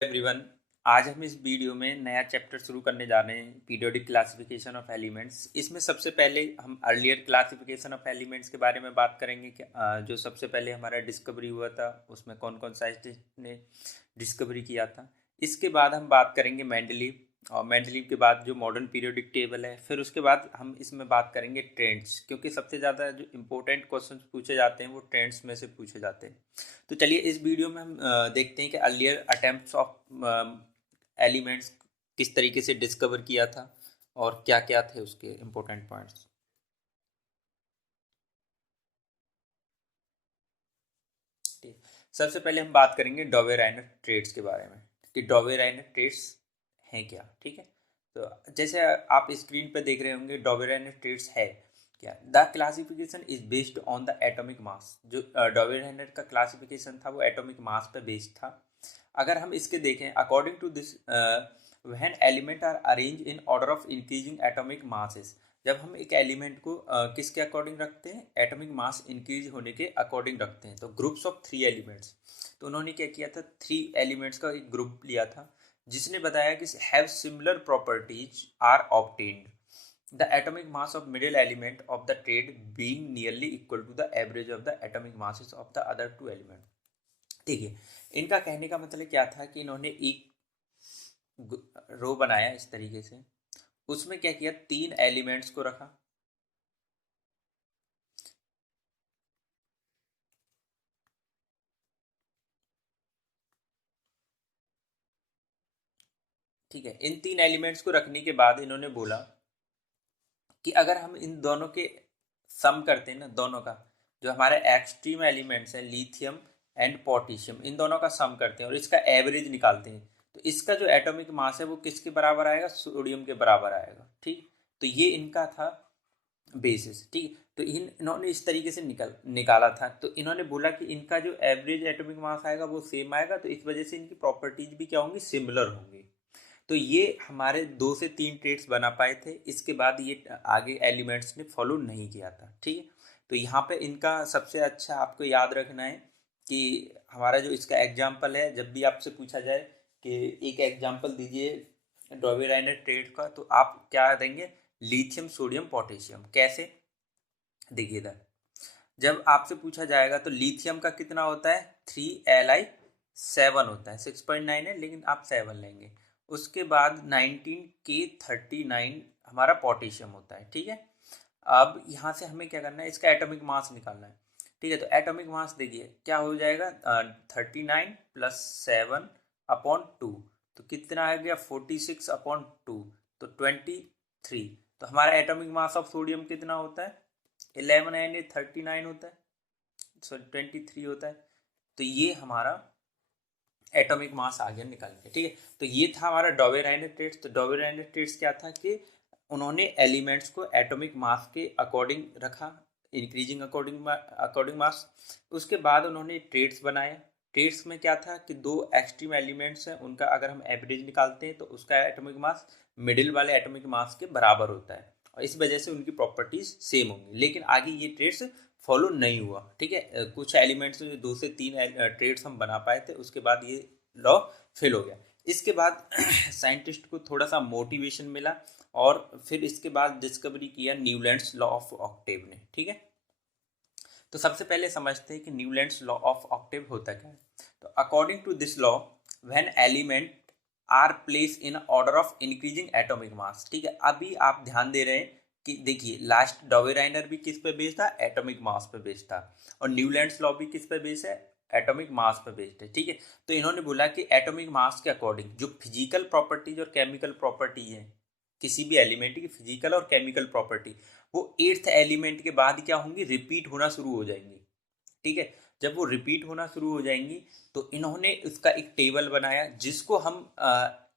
Everyone, आज हम इस वीडियो में नया चैप्टर शुरू करने जा रहे हैं, पीरियोडिक क्लासिफिकेशन ऑफ एलिमेंट्स। इसमें सबसे पहले हम अर्लियर क्लासिफिकेशन ऑफ एलिमेंट्स के बारे में बात करेंगे कि जो सबसे पहले हमारा डिस्कवरी हुआ था उसमें कौन कौन साइंटिस्ट ने डिस्कवरी किया था। इसके बाद हम बात करेंगे मेंडलीव, और मेंडलीव के बाद जो मॉडर्न पीरियोडिक टेबल है। फिर उसके बाद हम इसमें बात करेंगे ट्रेंड्स, क्योंकि सबसे ज़्यादा जो इम्पोर्टेंट क्वेश्चन पूछे जाते हैं वो ट्रेंड्स में से पूछे जाते हैं। तो चलिए इस वीडियो में हम देखते हैं कि अर्लियर अटेम्प्ट्स ऑफ एलिमेंट्स किस तरीके से डिस्कवर किया था और क्या क्या थे उसके इम्पोर्टेंट पॉइंट्स। ठीक, सबसे पहले हम बात करेंगे डॉवेराइनर ट्रेड्स के बारे में कि डॉवेराइनर ट्रेड्स हैं क्या। ठीक है, तो जैसे आप स्क्रीन पर देख रहे होंगे डॉवेराइनर ट्रेड्स है क्या। The classification is based on the atomic मास। जो डॉवेराइनर का क्लासिफिकेशन था वो एटॉमिक मास पे बेस्ड था। अगर हम इसके देखें, according to this when element are arrange in order of increasing atomic masses. जब हम एक एलिमेंट को किसके अकॉर्डिंग रखते हैं, एटॉमिक मास इंक्रीज होने के अकॉर्डिंग रखते हैं। तो ग्रुप्स ऑफ 3 एलिमेंट्स, तो उन्होंने क्या किया था, 3 एलिमेंट्स का एक ग्रुप लिया था जिसने बताया कि have similar properties are obtained, the atomic mass of middle element of the triad being nearly equal to the average of the atomic masses of the other 2 element. ठीक है, इनका कहने का मतलब क्या था कि इन्होंने एक रो बनाया इस तरीके से, उसमें क्या किया, 3 एलिमेंट्स को रखा। ठीक है, इन 3 एलिमेंट्स को रखने के बाद इन्होंने बोला कि अगर हम इन दोनों के सम करते हैं ना, दोनों का जो हमारे एक्सट्रीम एलिमेंट्स हैं लिथियम एंड पोटेशियम, इन दोनों का सम करते हैं और इसका एवरेज निकालते हैं, तो इसका जो एटॉमिक मास है वो किसके बराबर आएगा, सोडियम के बराबर आएगा। ठीक, तो ये इनका था बेसिस। ठीक, तो इन्होंने इस तरीके से निकाला था। तो इन्होंने बोला कि इनका जो एवरेज एटॉमिक मास आएगा वो सेम आएगा, तो इस वजह से इनकी प्रॉपर्टीज भी क्या होंगी, सिमिलर होंगी। तो ये हमारे 2 से 3 ट्रेड्स बना पाए थे, इसके बाद ये आगे एलिमेंट्स ने फॉलो नहीं किया था। ठीक है, तो यहाँ पे इनका सबसे अच्छा आपको याद रखना है कि हमारा जो इसका एग्जाम्पल है, जब भी आपसे पूछा जाए कि एक एग्जाम्पल दीजिए डॉवेराइनर ट्रेड का, तो आप क्या देंगे, लिथियम सोडियम पोटेशियम। कैसे, देखिए इधर जब आपसे पूछा जाएगा तो लिथियम का कितना होता है, 3Li7 होता है, 6.9 है लेकिन आप 7 लेंगे। उसके बाद 19K39 हमारा पोटेशियम होता है। ठीक है, अब यहाँ से हमें क्या करना है, इसका एटॉमिक मास निकालना है। ठीक है, तो एटॉमिक मास देखिए क्या हो जाएगा, 39 + 7/2, तो कितना आ गया, 46/2, तो 23। तो हमारा एटॉमिक मास ऑफ सोडियम कितना होता है, 11 एंड 39 होता है, सॉरी 23 होता है। तो ये हमारा एटॉमिक मास आ गया निकाल के। ठीक है, तो ये था हमारा डॉवेराइनर ट्रेड्स। तो डॉवेराइनर ट्रेड्स क्या था कि उन्होंने एलिमेंट्स को एटॉमिक मास के अकॉर्डिंग रखा, इंक्रीजिंग अकॉर्डिंग मास। उसके बाद उन्होंने ट्रेड्स बनाए। ट्रेड्स में क्या था कि 2 एक्सट्रीम एलिमेंट्स हैं, उनका अगर हम एवरेज निकालते हैं तो उसका एटॉमिक मास मिडिल वाले एटॉमिक मास के बराबर होता है, और इस वजह से उनकी प्रॉपर्टीज सेम होंगी। लेकिन आगे ये ट्रेड्स फॉलो नहीं हुआ। ठीक है, कुछ एलिमेंट्स में 2 से 3 ट्रेड्स हम बना पाए थे, उसके बाद ये लॉ फेल हो गया। इसके बाद साइंटिस्ट को थोड़ा सा मोटिवेशन मिला और फिर इसके बाद डिस्कवरी किया न्यूलैंड्स लॉ ऑफ ऑक्टेव ने। ठीक है, तो सबसे पहले समझते हैं कि न्यूलैंड्स लॉ ऑफ ऑक्टेव होता क्या है। तो according to this law, when element are place in order of increasing atomic mass. ठीक है, अभी आप ध्यान दे रहे हैं कि देखिए लास्ट डॉवेराइनर भी किस पे बेस्ड था, एटॉमिक मास पे बेस्ड था, और न्यूलैंड्स लॉ भी किस पे बेस्ड है, एटॉमिक मास पे बेस्ड है। ठीक है, तो इन्होंने बोला कि एटॉमिक मास के अकॉर्डिंग जो फिजिकल प्रॉपर्टीज और केमिकल प्रॉपर्टी है किसी भी एलिमेंट की, फिजिकल और केमिकल प्रॉपर्टी, वो 8th एलिमेंट के बाद क्या होंगी, रिपीट होना शुरू हो जाएंगी। ठीक है, जब वो रिपीट होना शुरू हो जाएंगी तो इन्होंने उसका एक टेबल बनाया जिसको हम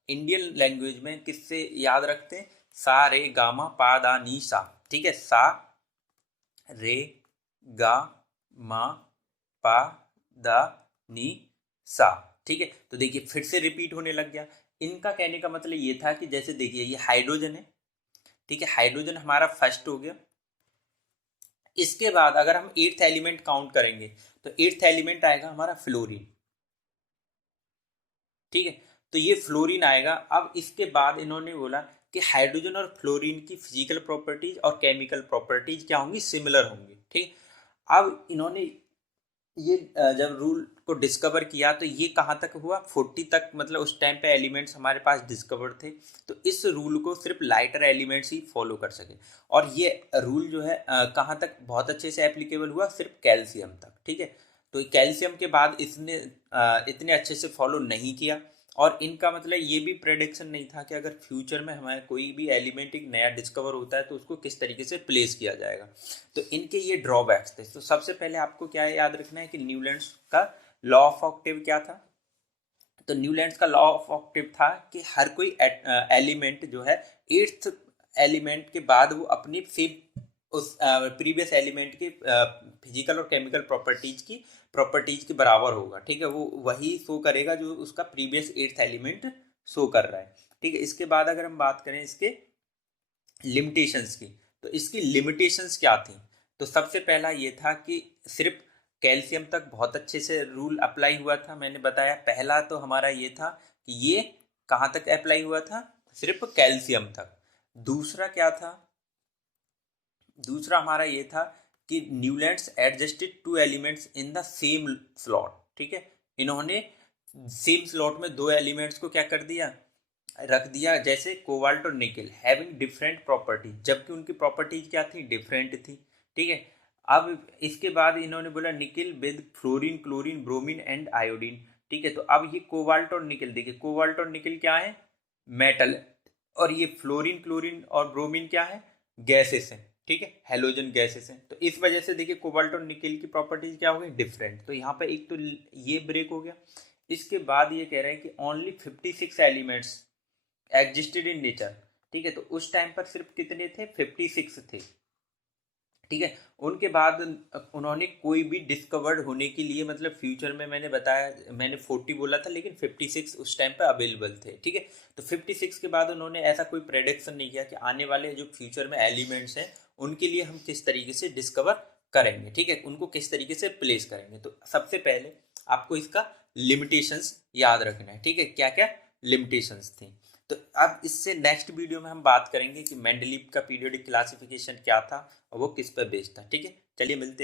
इंडियन लैंग्वेज में किससे याद रखते हैं, सा रे गामा पा दा नी सा। ठीक है, सा रे गा मा पा दा नी सा। ठीक है, तो देखिए फिर से रिपीट होने लग गया। इनका कहने का मतलब ये था कि जैसे देखिए ये हाइड्रोजन है। ठीक है, हाइड्रोजन हमारा फर्स्ट हो गया। इसके बाद अगर हम 8th एलिमेंट काउंट करेंगे तो 8th एलिमेंट आएगा हमारा फ्लोरीन। ठीक है, तो ये फ्लोरीन आएगा। अब इसके बाद इन्होंने बोला कि हाइड्रोजन और फ्लोरीन की फिजिकल प्रॉपर्टीज और केमिकल प्रॉपर्टीज क्या होंगी, सिमिलर होंगी। ठीक, अब इन्होंने ये जब रूल को डिस्कवर किया तो ये कहाँ तक हुआ, 40 तक, मतलब उस टाइम पे एलिमेंट्स हमारे पास डिस्कवर थे। तो इस रूल को सिर्फ लाइटर एलिमेंट्स ही फॉलो कर सके। और ये रूल जो है कहाँ तक बहुत अच्छे से एप्लीकेबल हुआ, सिर्फ कैल्शियम तक। ठीक है, तो कैल्शियम के बाद इसने इतने अच्छे से फॉलो नहीं किया। और इनका मतलब ये भी प्रेडिक्शन नहीं था कि अगर फ्यूचर में हमारे कोई भी एलिमेंट एक नया डिस्कवर होता है तो उसको किस तरीके से प्लेस किया जाएगा। तो इनके ये ड्रॉबैक्स थे। तो सबसे पहले आपको क्या याद रखना है कि न्यूलैंड्स का लॉ ऑफ ऑक्टेव क्या था। तो न्यूलैंड्स का लॉ ऑफ ऑक्टेव था कि हर कोई एलिमेंट जो है एट्थ एलिमेंट के बाद वो अपनी सेम उस प्रीवियस एलिमेंट के फिजिकल और केमिकल प्रॉपर्टीज के बराबर होगा। ठीक है, वो वही शो करेगा जो उसका प्रीवियस एट्थ एलिमेंट शो कर रहा है। ठीक है, इसके बाद अगर हम बात करें इसके लिमिटेशंस की, तो इसकी लिमिटेशंस क्या थी। तो सबसे पहला ये था कि सिर्फ कैल्शियम तक बहुत अच्छे से रूल अप्लाई हुआ था। मैंने बताया पहला तो हमारा ये था कि ये कहाँ तक अप्लाई हुआ था, सिर्फ कैल्शियम तक। दूसरा क्या था, दूसरा हमारा ये था कि Newlands adjusted two elements in the same slot. ठीक है, इन्होंने सेम स्लॉट में दो एलिमेंट्स को क्या कर दिया, रख दिया, जैसे कोबाल्ट और निकल हैविंग डिफरेंट प्रॉपर्टी, जबकि उनकी प्रॉपर्टीज क्या थी, डिफरेंट थी। ठीक है, अब इसके बाद इन्होंने बोला निकल with fluorine chlorine bromine and iodine. ठीक है, तो अब ये कोबाल्ट और निकल, देखिए कोबाल्ट और निकल क्या है, मेटल, और ये फ्लोरीन क्लोरीन और ब्रोमीन क्या है, गैसेस हैं। ठीक है, हेलोजन गैसेस हैं। तो इस वजह से देखिए कोबाल्ट और निकल की प्रॉपर्टीज क्या हो गई, डिफरेंट। तो यहाँ पे एक तो ये ब्रेक हो गया। इसके बाद ये कह रहे हैं कि only 56 elements existed in nature. ठीक है, तो उस टाइम पर सिर्फ कितने थे, 56 थे। ठीक है, उनके बाद उन्होंने कोई भी डिस्कवर्ड होने के लिए, मतलब फ्यूचर में मैंने बताया, मैंने 40 बोला था लेकिन 56 उस टाइम पे अवेलेबल थे। ठीक है, तो 56 के बाद उन्होंने ऐसा कोई प्रेडिक्शन नहीं किया कि आने वाले जो फ्यूचर में एलिमेंट्स हैं उनके लिए हम किस तरीके से डिस्कवर करेंगे। ठीक है, उनको किस तरीके से प्लेस करेंगे। तो सबसे पहले आपको इसका लिमिटेशंस याद रखना है। ठीक है, क्या क्या लिमिटेशंस थी। तो अब इससे नेक्स्ट वीडियो में हम बात करेंगे कि मेंडलीव का पीरियोडिक क्लासिफिकेशन क्या था और वो किस पर बेस्ड था। ठीक है, चलिए मिलते हैं।